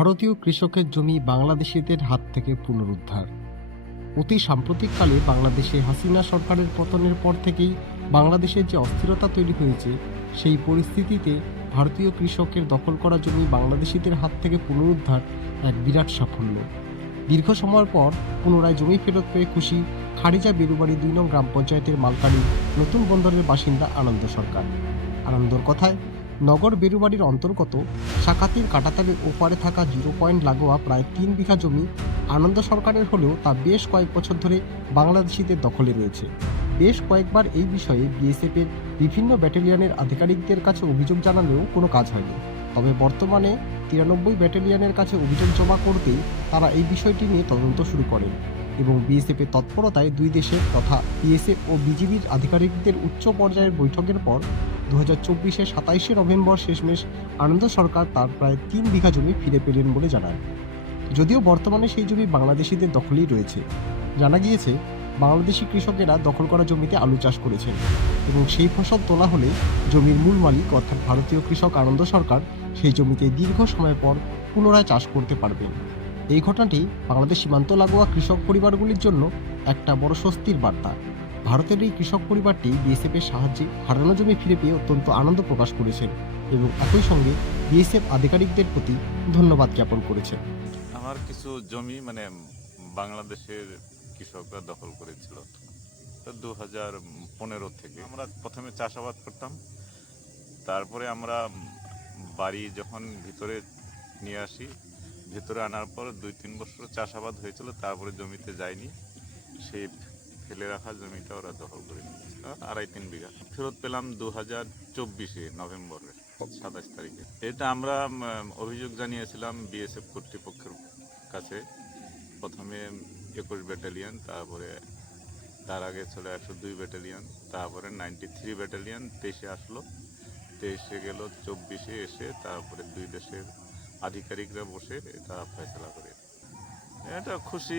ভারতীয় কৃষকের জমি বাংলাদেশিদের হাত থেকে পুনরুদ্ধার। অতি সাম্প্রতিককালে বাংলাদেশে হাসিনা সরকারের পতনের পর থেকেই বাংলাদেশের যে অস্থিরতা তৈরি হয়েছে, সেই পরিস্থিতিতে ভারতীয় কৃষকের দখল করা জমি বাংলাদেশিদের হাত থেকে পুনরুদ্ধার এক বিরাট সাফল্য। দীর্ঘ সময়ের পর পুনরায় জমি ফেরত পেয়ে খুশি খারিজা বেরুবাড়ি দুই নং গ্রাম পঞ্চায়েতের মালকানি নতুন বন্দরের বাসিন্দা আনন্দ সরকার। আনন্দর কথায় নগর বেরুবাড়ির অন্তর্গত শাকাতির কাটাতারের ওপারে থাকা জিরো পয়েন্ট লাগোয়া প্রায় তিন বিঘা জমি আনন্দ সরকারের হলেও তা বেশ কয়েক বছর ধরে বাংলাদেশিদের দখলে রয়েছে। বেশ কয়েকবার এই বিষয়ে বিএসএফের বিভিন্ন ব্যাটালিয়নের আধিকারিকদের কাছে অভিযোগ জানালেও কোনো কাজ হয়নি। তবে বর্তমানে তিরানব্বই ব্যাটালিয়নের কাছে অভিযোগ জমা করতেই তারা এই বিষয়টি নিয়ে তদন্ত শুরু করেন। এবং বিএসএফের তৎপরতায় দুই দেশের তথা বিএসএফ ও বিজিবির আধিকারিকদের উচ্চ পর্যায়ের বৈঠকের পর দু হাজার চব্বিশের সাতাইশে নভেম্বর শেষমেশ আনন্দ সরকার তার প্রায় তিন বিঘা জমি ফিরে পেলেন বলে জানায়। যদিও বর্তমানে সেই জমি বাংলাদেশিদের দখলেই রয়েছে। জানা গিয়েছে, বাংলাদেশি কৃষকেরা দখল করা জমিতে আলু চাষ করেছেন এবং সেই ফসল তোলা হলে জমির মূল মালিক অর্থাৎ ভারতীয় কৃষক আনন্দ সরকার সেই জমিতে দীর্ঘ সময় পর পুনরায় চাষ করতে পারবেন। এই ঘটনাটি বাংলাদেশ সীমান্ত লাগোয়া কৃষক পরিবারগুলির জন্য একটা বড় স্বস্তির বার্তা। ভারতের এই কৃষক পরিবারটি বিএসএফ এর সাহায্যে হারানো জমি ফিরে পেয়ে অত্যন্ত আনন্দ প্রকাশ করেছেন এবং একই সঙ্গে বিএসএফ আধিকারিকদের প্রতি ধন্যবাদ জ্ঞাপন করেছে। আমার কিছু জমি মানে বাংলাদেশের কৃষকরা দখল করেছিল। দু হাজার পনেরো থেকে আমরা প্রথমে চাষাবাদ করতাম। তারপরে আমরা বাড়ি যখন ভিতরে নিয়ে আসি ভিতরে আনার পর দুই তিন বছর চাষাবাদ হয়েছিল তারপরে জমিতে যায়নি। সেই ফেলে রাখা জমিটা ওরা দখল করে নিয়েছিল আড়াই তিন বিঘা। ফেরত পেলাম দু হাজার চব্বিশে নভেম্বরে সাতাশ তারিখে। এটা আমরা অভিযোগ জানিয়েছিলাম বিএসএফ কর্তৃপক্ষের কাছে। প্রথমে একুশ ব্যাটালিয়ন তারপরে তার আগে ছিল একশো দুই ব্যাটালিয়ন তারপরে নাইনটি থ্রি ব্যাটালিয়ন তেইশে আসলো। তেইশে গেল চব্বিশে এসে তারপরে দুই দেশের আধিকারিকরা বসে এটা ফেসলা করে। এটা খুশি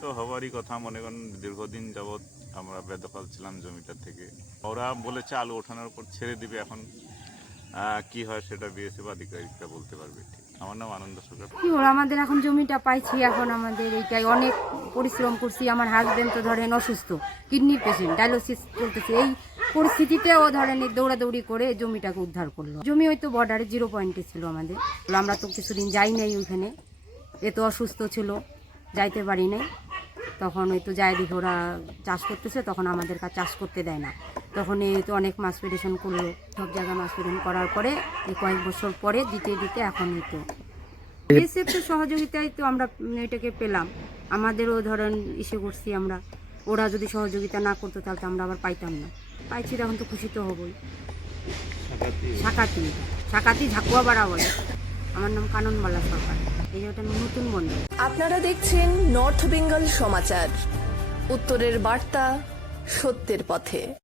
তো হবারই কথা। মনে করেন দীর্ঘদিন যাবৎ আমরা বেদখল ছিলাম জমিটা থেকে। ওরা বলেছে আলু ওঠানোর পর ছেড়ে দিবে এখন। কি হয় সেটা বিএসএফ আধিকারিকরা বলতে পারবে আমার নাম আনন্দ সরকার। কি আমাদের এখন জমিটা পাইছি, এখন আমাদের এইটাই অনেক পরিশ্রম করছি। আমার হাজবেন্ড তো ধরেন অসুস্থ কিডনির পেশেন্ট ডায়ালিসিস চলতেছে। এই পরিস্থিতিতেও ধরেন এই দৌড়াদৌড়ি করে জমিটাকে উদ্ধার করল। জমি হয়তো বর্ডারে জিরো পয়েন্টে ছিল আমাদের। আমরা তো কিছুদিন যাই নাই ওইখানে। এ তো অসুস্থ ছিল, যাইতে পারি নাই। তখন ওই তো যায় দেখে ওরা চাষ করতেছে, তখন আমাদের কাছে চাষ করতে দেয় না। তখন এই তো অনেক মাছ পেরেশন করল। সব জায়গায় মাছ পেরেশন করার পরে এই কয়েক বছর পরে দিতে দিতে এখন এই তো। বিএসএফ তো সহযোগিতায় তো আমরা এটাকে পেলাম। আমাদেরও ধরেন ইসে করছি আমরা। ওরা যদি সহযোগিতা না করতো তাহলে তো আমরা আবার পাইতাম না। পাইছি তখন তো খুশি তো হবই। শাকাতি শাকাতি ঝাকুয়া বাড়া বলে। আমার নাম কাননবালা সরকার। এই যে ওটা নতুন মন্দির আপনারা দেখছেন নর্থ বেঙ্গল সমাচার। উত্তরের বার্তা সত্যের পথে।